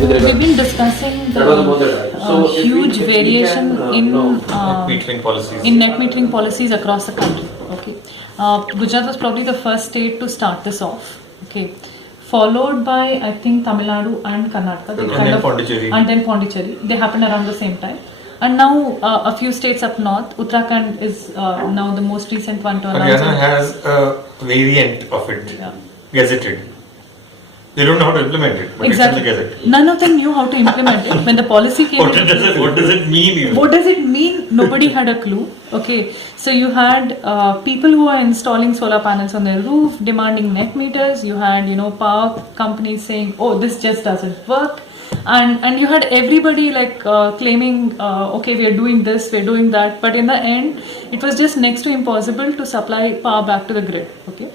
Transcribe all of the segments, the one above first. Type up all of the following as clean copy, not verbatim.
We've been discussing the huge variation in net metering policies across the country. Okay, Gujarat was probably the first state to start this off. Okay, followed by I think Tamil Nadu and Karnataka. And then Pondicherry. They happened around the same time. And now a few states up north, Uttarakhand is now the most recent one to announce. Haryana has a variant of it, gazetted. They don't know how to implement it, but exactly. It's in the gazette. None of them knew how to implement it. When the policy came what does it mean? Even? What does it mean? Nobody had a clue. Okay, so you had people who are installing solar panels on their roof, demanding net meters. You had power companies saying, "Oh, this just doesn't work." And you had everybody claiming, okay, we are doing this, we are doing that, but in the end, it was just next to impossible to supply power back to the grid. Okay,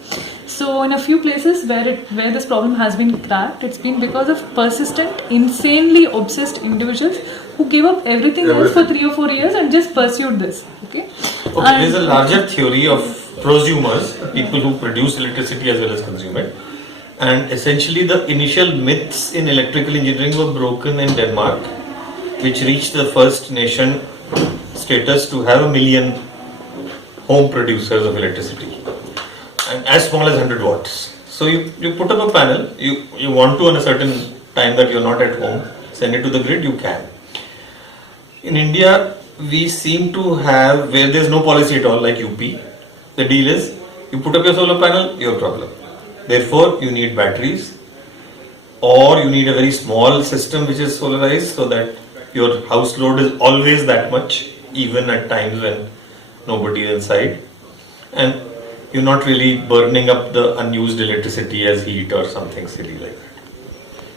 so in a few places where this problem has been cracked, it's been because of persistent, insanely obsessed individuals who gave up everything else for 3 or 4 years and just pursued this. Okay, there's a larger theory of prosumers, people who produce electricity as well as consume it. And essentially the initial myths in electrical engineering were broken in Denmark, which reached the first nation status to have 1 million home producers of electricity, and as small as 100 watts. So you put up a panel, you want to on a certain time that you're not at home, send it to the grid, you can. In India, we seem to have, where there's no policy at all, like UP, the deal is, you put up your solar panel, your problem. Therefore, you need batteries, or you need a very small system which is solarized so that your house load is always that much, even at times when nobody is inside, and you're not really burning up the unused electricity as heat or something silly like that.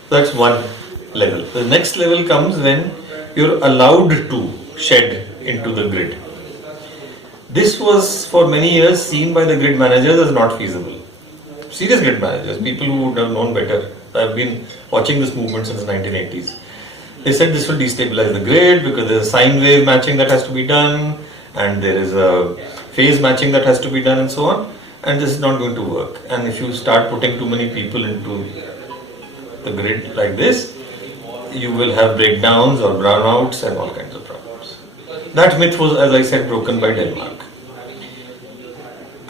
So that's one level. The next level comes when you're allowed to shed into the grid. This was for many years seen by the grid managers as not feasible. Serious grid managers, people who would have known better. I've been watching this movement since the 1980s. They said this will destabilize the grid because there's a sine wave matching that has to be done, and there is a phase matching that has to be done, and so on. And this is not going to work. And if you start putting too many people into the grid like this, you will have breakdowns or brownouts and all kinds of problems. That myth was, as I said, broken by Denmark.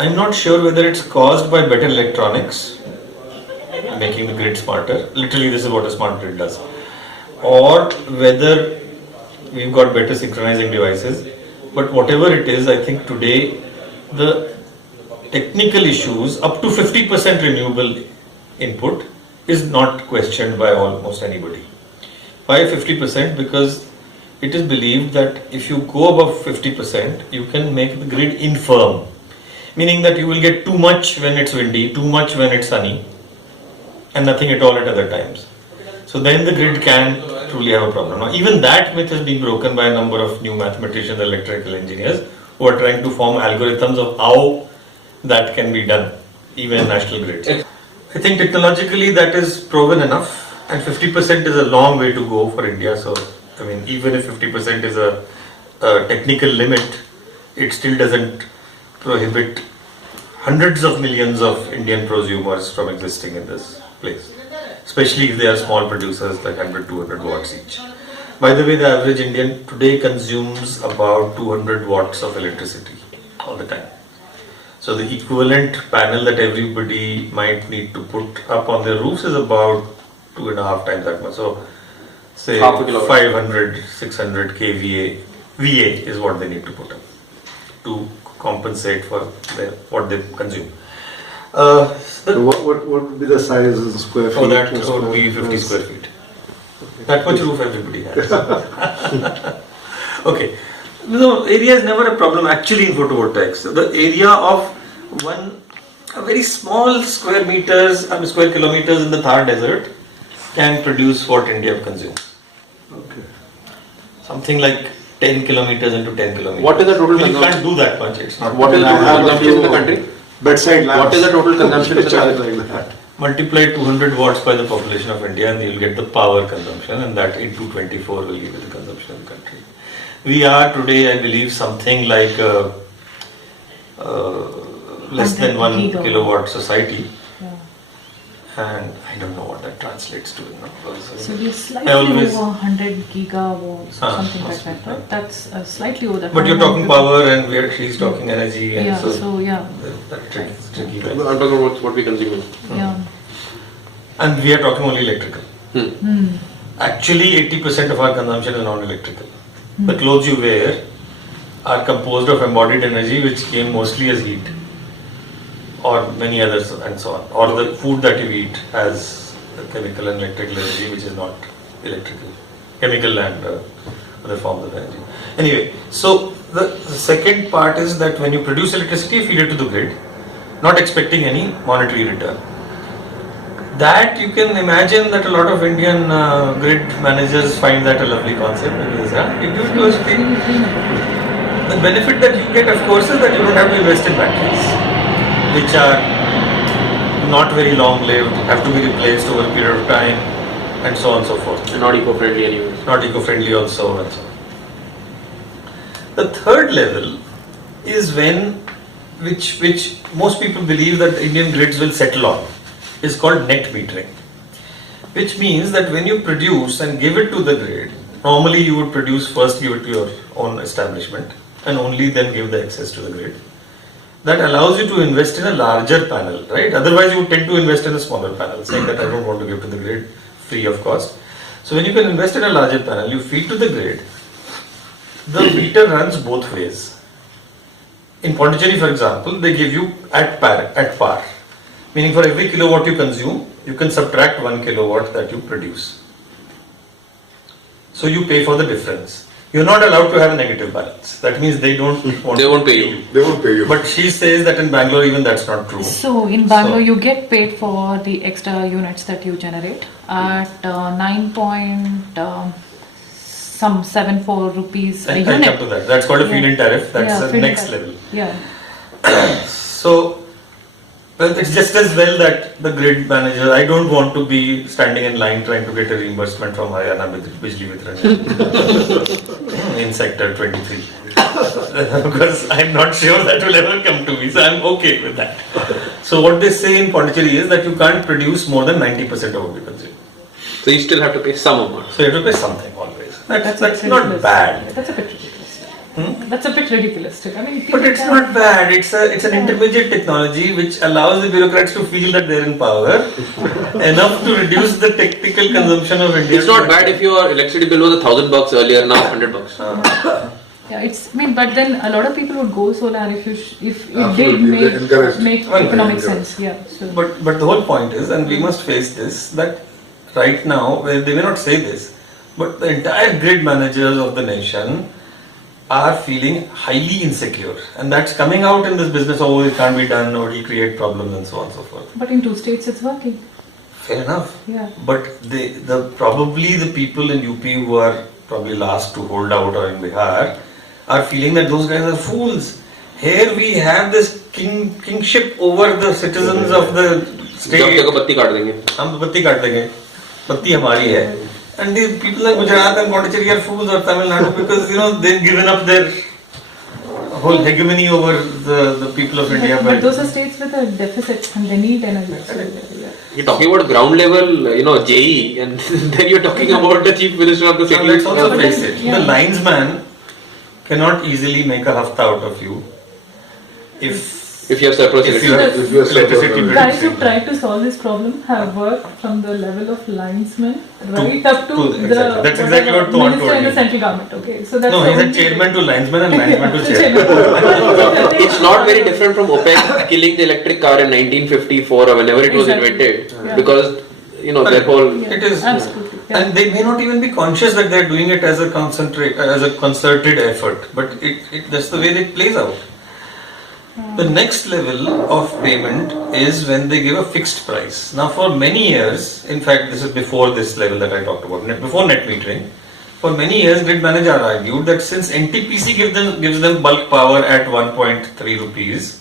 I'm not sure whether it's caused by better electronics, making the grid smarter. Literally, this is what a smart grid does. Or whether we've got better synchronizing devices. But whatever it is, I think today the technical issues, up to 50% renewable input, is not questioned by almost anybody. Why 50%? Because it is believed that if you go above 50%, you can make the grid infirm. Meaning that you will get too much when it's windy, too much when it's sunny, and nothing at all at other times. So then the grid can truly have a problem. Now, even that myth has been broken by a number of new mathematicians, electrical engineers, who are trying to form algorithms of how that can be done, even in national grids. I think technologically that is proven enough, and 50% is a long way to go for India. So, I mean, even if 50% is a technical limit, it still doesn't prohibit hundreds of millions of Indian prosumers from existing in this place, especially if they are small producers like 100, 200 watts each. By the way, the average Indian today consumes about 200 watts of electricity all the time. So the equivalent panel that everybody might need to put up on their roofs is about 2.5 times that much. So say 500, 600 kVA, VA is what they need to put up to compensate for what they consume. So what would be the size in square feet? Oh, that would be 50 square feet. Okay. That much roof everybody has. Okay. No, area is never a problem actually in photovoltaics. The area of a very small square kilometers in the Thar desert can produce what India consumes. Okay. Something like 10 kilometers into 10 kilometers. What is the total consumption? You can't do that much. It's not. What is the total consumption in the country? Bedside lamps. What is the total consumption in the country? Like that. Multiply 200 watts by the population of India and you'll get the power consumption, and that into 24 will give you the consumption of the country. We are today, I believe, something like less than 1 kilowatt society. Yeah. and I don't know what that translates to in numbers. So we're slightly always- over 100 gigawatts or something like must that, be, right? That's slightly over that. But you're talking 150. power and she's talking energy, and Yeah, so yeah, that tricky. I'm talking about what we consume. yeah. And we are talking only electrical. Actually, 80% of our consumption is non-electrical. The clothes you wear are composed of embodied energy, which came mostly as heat, or many others, and so on. Or the food that you eat has chemical and electrical energy, which is not electrical, chemical and other forms of energy. Anyway, so the second part is that when you produce electricity, you feed it to the grid, not expecting any monetary return. That you can imagine that a lot of Indian grid managers find that a lovely concept. Because, the benefit that you get, of course, is that you don't have to invest in batteries, which are not very long lived, have to be replaced over a period of time, and so on and so forth. And not eco-friendly anyway. Not eco-friendly also, and so on. The third level is which most people believe that the Indian grids will settle on, is called net metering, which means that when you produce and give it to the grid, normally you would produce first, give it to your own establishment, and only then give the excess to the grid. That allows you to invest in a larger panel, right? Otherwise, you would tend to invest in a smaller panel, saying that I don't want to give to the grid free of cost. So when you can invest in a larger panel, you feed to the grid, the meter runs both ways. In Pondicherry, for example, they give you at par. Meaning for every kilowatt you consume, you can subtract 1 kilowatt that you produce. So you pay for the difference. You're not allowed to have a negative balance. That means they don't want They won't pay you. They won't pay you. But she says that in Bangalore even that's not true. So in Bangalore, So- you get paid for the extra units that you generate at 9.74 rupees a I unit. come to that. That's called a feed-in tariff. That's Yeah, the feed-in next tariff. level. Yeah. So, well, it's just as well that the grid manager, I don't want to be standing in line trying to get a reimbursement from Haryana Bijli Vitran in sector 23. Because I'm not sure that will ever come to me, so I'm okay with that. So what they say in Pondicherry is that you can't produce more than 90% of what you consume. So you still have to pay some amount. So you have to pay something always. That's not ridiculous. bad. That's a bit ridiculous. That's a bit ridiculous too. I mean, But it's not bad. It's an intermediate technology which allows the bureaucrats to feel that they're in power enough to reduce the technical consumption of India. It's not bad if your electricity bill was $1,000 earlier, now $100. Yeah, it's. I mean, but then a lot of people would go solar if it did Absolutely, they're encouraged. make Well, economic encouraged. sense. Yeah. So. But the whole point is, and we must face this, that right now, well, they may not say this, but the entire grid managers of the nation are feeling highly insecure, and that's coming out in this business. Oh, it can't be done, or it'll create problems, and so on and so forth. But in 2 states, it's working. Fair enough. Yeah. But probably the people in UP who are probably last to hold out, or in Bihar, are feeling that those guys are fools. Here we have this kingship over the citizens of the जब state. देखो बत्ती काट देंगे. हम तो बत्ती काट देंगे, बत्ती हमारी है. And the people like Gujarat and Pondicherry are fools, or Tamil Nadu, because they've given up their whole hegemony over the people of India. But those are states with a deficit and they need energy. So, yeah. You're talking about ground level, JE, and then you're talking about the chief minister of the Now, city. let's also But face then- it. yeah. The linesman cannot easily make a hafta out of you If you have surplus if you electricity. have If you have electricity surplus, Guys who producing. tried to solve this problem have worked from the level of linesman right up to exactly. the That's exactly what Thar minister told in the you. central government. Okay, so that's No, the he's a only chairman to linesman and thing. linesman to Yeah, chairman. It's not very different from OPEC killing the electric car in 1954 or whenever it was Exactly. invented. Yeah. Because, their whole... Yeah, It is, absolutely. Yeah. and they may not even be conscious that they're doing it as a concerted effort, but that's the way it plays out. The next level of payment is when they give a fixed price. Now, for many years, in fact, this is before this level that I talked about, before net metering, for many years, grid manager argued that since NTPC gives them bulk power at 1.3 rupees,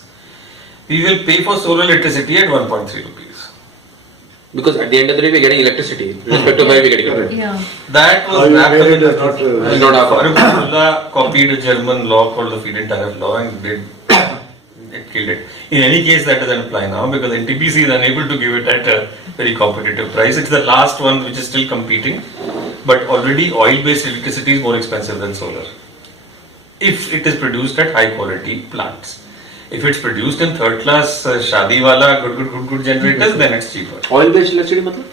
we will pay for solar electricity at 1.3 rupees. Because at the end of the day, we're getting electricity. Respect to why we're getting electricity. Yeah. That was How you wrapped made up in it the is not, It's not our fault. Farooq Abdullah copied a German law called the feed-in tariff law and did it killed it. In any case, that doesn't apply now because NTPC is unable to give it at a very competitive price. It's the last one which is still competing, but already oil-based electricity is more expensive than solar. If it is produced at high quality plants. If it's produced in third class shadi wala good generators, then it's cheaper. Oil based electricity matlab?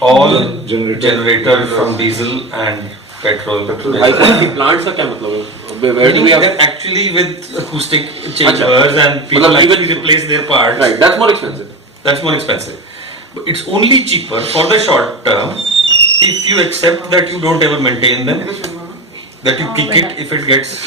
All Generator. from diesel and petrol. High quality plants का क्या मतलब है? Where do we have? They're actually with acoustic chambers and people मतलब actually even- replace their parts. Right, that's more expensive. That's more expensive. But it's only cheaper for the short term if you accept that you don't ever maintain them, that you kick it if it gets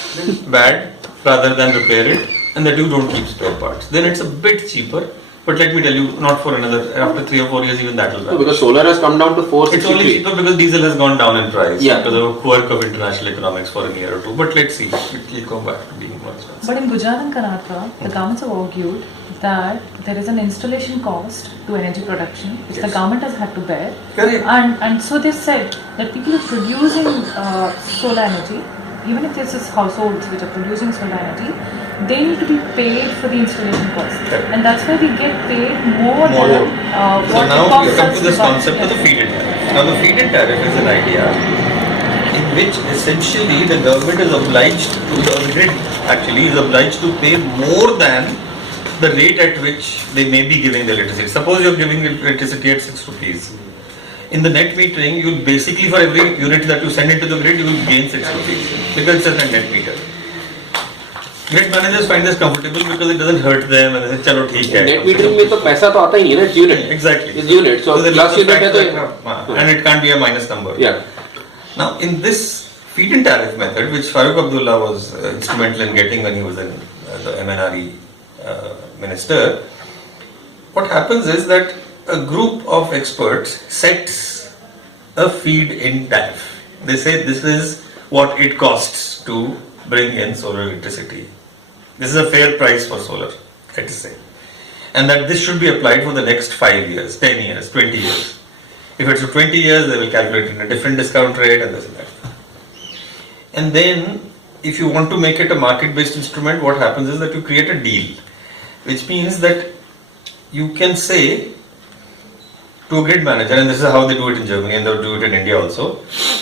bad rather than repair it, and that you don't keep spare parts. Then it's a bit cheaper. But let me tell you, not for another, after 3 or 4 years, even that will No, vanish. because solar has come down to It's only 463. cheaper because diesel has gone down in price. Yeah. Because of a quirk of international economics for a year or two. But let's see, it will come back to being more expensive. But in Gujarat and Karnataka, the governments have argued that there is an installation cost to energy production which the Yes. government has had to bear. Correct. And so they said that people are producing solar energy, even if this is households which are producing solar energy, they need to be paid for the installation cost. Correct. And that's why they get paid more More. than So what now it we costs come us to this buy concept of the electricity. feed-in tariff. Now the feed-in tariff is an idea in which essentially the government is obliged to, the grid actually is obliged to pay more than the rate at which they may be giving the electricity. Suppose you're giving electricity at 6 rupees. In the net metering, you'll basically for every unit that you send into the grid, you will gain 6 rupees because it's a net meter. Grid managers find this comfortable because it doesn't hurt them and they say, चलो ठीक है. Net metering में तो पैसा तो आता ही नहीं है ना, it's unit. Exactly. It's unit. So there plus is a unit है fact तो that, and it can't be a minus number. yeah. Now, in this feed-in tariff method, which Farooq Abdullah was instrumental in getting when he was in the MNRE minister, what happens is that a group of experts sets a feed-in tariff. They say this is what it costs to bring in solar electricity. This is a fair price for solar, let's say. And that this should be applied for the next 5 years, 10 years, 20 years. If it's for 20 years, they will calculate in a different discount rate and this and that. And then, if you want to make it a market-based instrument, what happens is that you create a deal, which means that you can say to a grid manager, and this is how they do it in Germany and they'll do it in India also,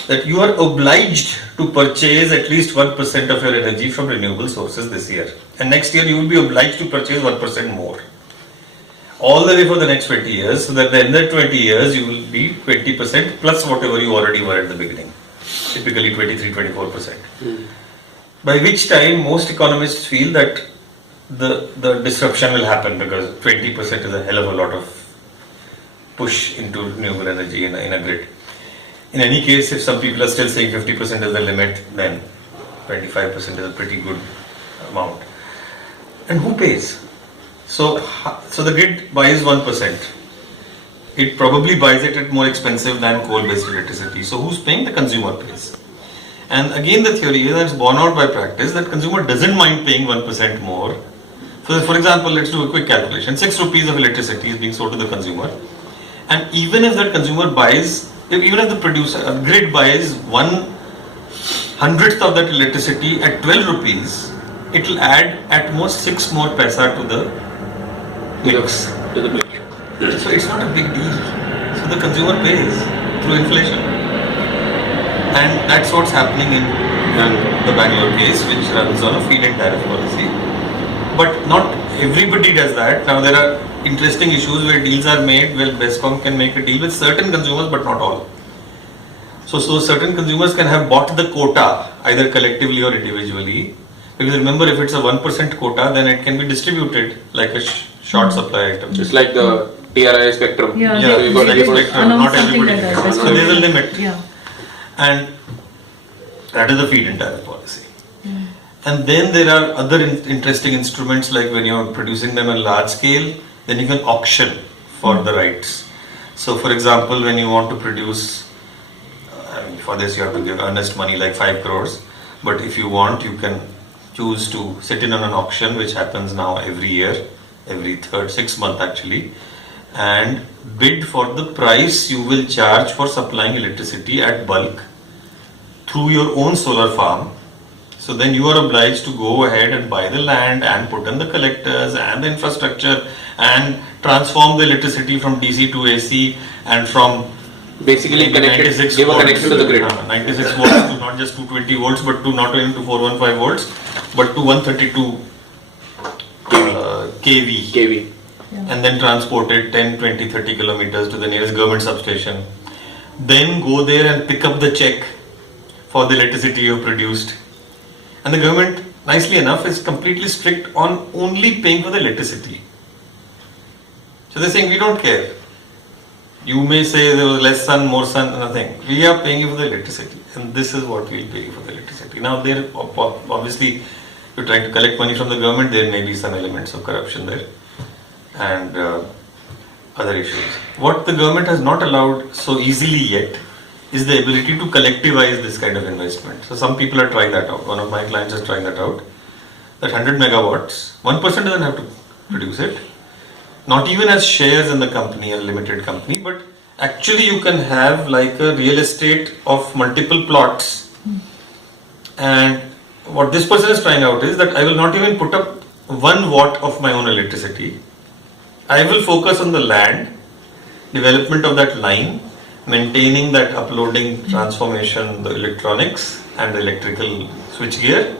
that you are obliged to purchase at least 1% of your energy from renewable sources this year. And next year you will be obliged to purchase 1% more. All the way for the next 20 years, so that in the 20 years you will be 20% plus whatever you already were at the beginning. Typically 23-24%. By which time most economists feel that the disruption will happen because 20% is a hell of a lot of push into renewable energy in a grid. In any case, if some people are still saying 50% is the limit, then 25% is a pretty good amount. And who pays? So the grid buys 1%. It probably buys it at more expensive than coal-based electricity. So who's paying? The consumer pays. And again, the theory is that it's borne out by practice that consumer doesn't mind paying 1% more. So, for example, let's do a quick calculation. 6 rupees of electricity is being sold to the consumer. And even if that consumer buys, even if the producer, grid buys 1/100th of that electricity at 12 rupees, it will add at most 6 more paisa to the mix. To the mix. So it's not a big deal. So the consumer pays through inflation. And that's what's happening in the Bangalore case, which runs on a feed-in tariff policy. But not everybody does that. Now there are interesting issues where deals are made, where BESCOM can make a deal with certain consumers but not all. So certain consumers can have bought the quota either collectively or individually. Because remember, if it's a 1% quota, then it can be distributed like a short supply item. It's like the TRI spectrum. Yeah, Yeah, So you got like they a would spectrum, announce not something everybody like can. that. So there's a limit. Yeah. And that is the feed-in tariff policy. And then there are other interesting instruments like when you're producing them on large scale, then you can auction for the rights. So for example, when you want to produce, for this you have to give earnest money like 5 crores. But if you want, you can choose to sit in on an auction which happens now every year, every 6 month actually, and bid for the price you will charge for supplying electricity at bulk through your own solar farm. So then you are obliged to go ahead and buy the land and put in the collectors and the infrastructure and transform the electricity from DC to AC and from Basically connected, give a volts connection to the grid. 96 volts to not just 220 volts but to not even to 415 volts but to 132 kV. KV. And then transport it 10, 20, 30 kilometers to the nearest government substation. Then go there and pick up the check for the electricity you have produced. And the government, nicely enough, is completely strict on only paying for the electricity. So they're saying, we don't care. You may say there was less sun, more sun, nothing. We are paying you for the electricity. And this is what we'll pay you for the electricity. Now, there obviously, you're trying to collect money from the government, there may be some elements of corruption there. And other issues. What the government has not allowed so easily yet is the ability to collectivize this kind of investment. So some people are trying that out. One of my clients is trying that out. That 100 megawatts, one person doesn't have to produce it. Not even as shares in the company, a limited company, but actually you can have like a real estate of multiple plots. And what this person is trying out is that I will not even put up 1 watt of my own electricity. I will focus on the land, development of that line, maintaining that uploading, transformation, the electronics and the electrical switchgear,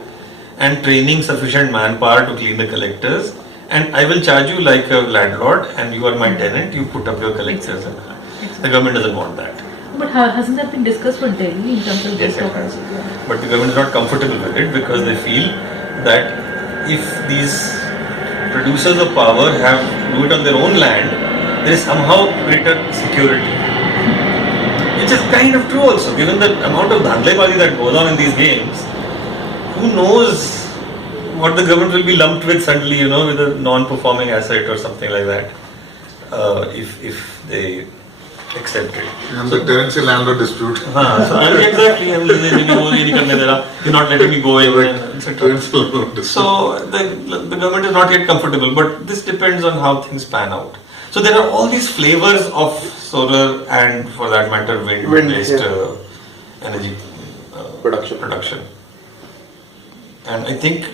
and training sufficient manpower to clean the collectors. And I will charge you like a landlord, and you are my tenant. You put up your collectors. The government doesn't want that. But hasn't that been discussed for Delhi in terms of Yes, this it has. But the government is not comfortable with it because they feel that if these producers of power do it on their own land, there is somehow greater security. Which is kind of true also, given the amount of dhandlebazi that goes on in these games. Who knows what the government will be lumped with suddenly, with a non-performing asset or something like that, if they accept it. And the tenancy landlord dispute. Exactly. You're not letting me go away, etc. So the government is not yet comfortable, but this depends on how things pan out. So there are all these flavors of solar and, for that matter, wind-based energy production. And I think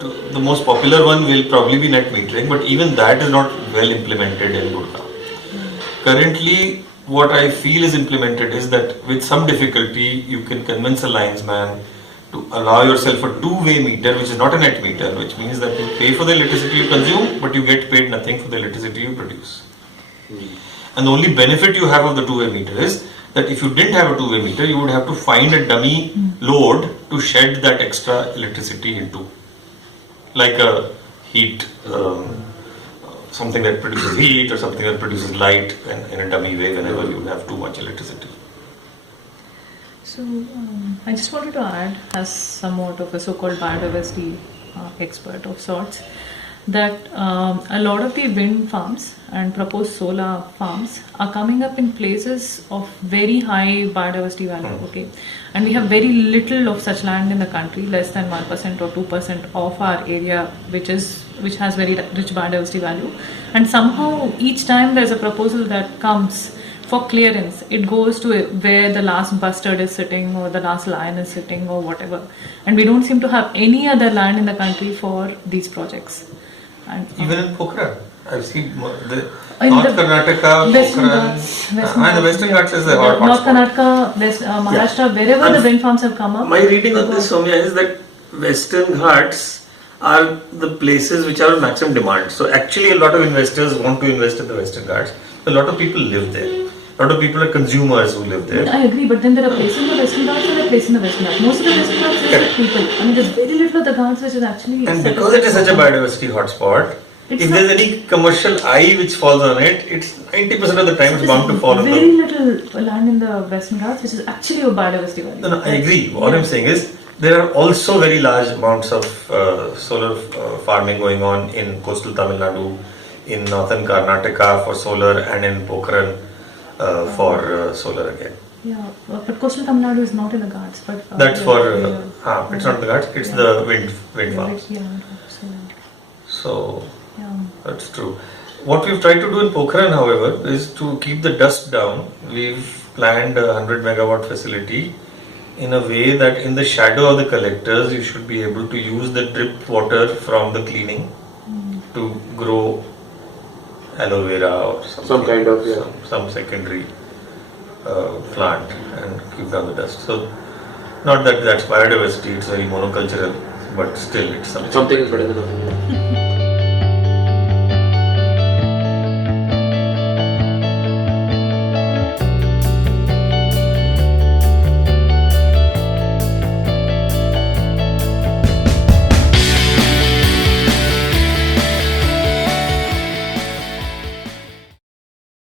the most popular one will probably be NetMetering, but even that is not well implemented in Gurgaon. Currently, what I feel is implemented is that with some difficulty, you can convince a linesman to allow yourself a two-way meter, which is not a net meter, which means that you pay for the electricity you consume, but you get paid nothing for the electricity you produce. And the only benefit you have of the two-way meter is that if you didn't have a two-way meter, you would have to find a dummy load to shed that extra electricity into. Like a heat, something that produces heat or something that produces light in a dummy way whenever you have too much electricity. So I just wanted to add, as somewhat of a so-called biodiversity expert of sorts, that a lot of the wind farms and proposed solar farms are coming up in places of very high biodiversity value. Okay, and we have very little of such land in the country, less than 1% or 2% of our area, which has very rich biodiversity value. And somehow each time there's a proposal that comes for clearance, it goes to where the last bustard is sitting or the last lion is sitting or whatever. And we don't seem to have any other land in the country for these projects. And, even in Pokhran, I've seen the in North the Karnataka, Western Pokhran, Ghats, and the Western Ghats is the hot North spot. Karnataka, West Maharashtra, wherever And the wind farms have come up. My reading on this, Soumya, is that Western Ghats are the places which are of maximum demand. So actually a lot of investors want to invest in the Western Ghats. A lot of people live there. A lot of people are consumers who live there. I agree, but then there are places in the Western Ghats and there are places in the Western Ghats. Most of the Western Ghats is with people. I mean, there's very little of the Ghats which is actually... And because it is such a biodiversity hotspot, if there's any commercial eye which falls on it, it's 90% of the time it's bound to fall on very little land in the Western Ghats which is actually of biodiversity value. No, I agree. What I'm saying is, there are also very large amounts of solar farming going on in coastal Tamil Nadu, in northern Karnataka for solar, and in Pokhran for solar again. Yeah, but coastal Tamil Nadu is not in the Ghats. But That's it's not the Ghats, it's the wind farms. So, that's true. What we've tried to do in Pokhran, however, is to keep the dust down. We've planned a 100 megawatt facility in a way that in the shadow of the collectors you should be able to use the drip water from the cleaning to grow aloe vera or something, Some kind of, yeah. some secondary plant and keep down the dust. So not that that's biodiversity, it's very monocultural, but still it's something. Something is better than nothing.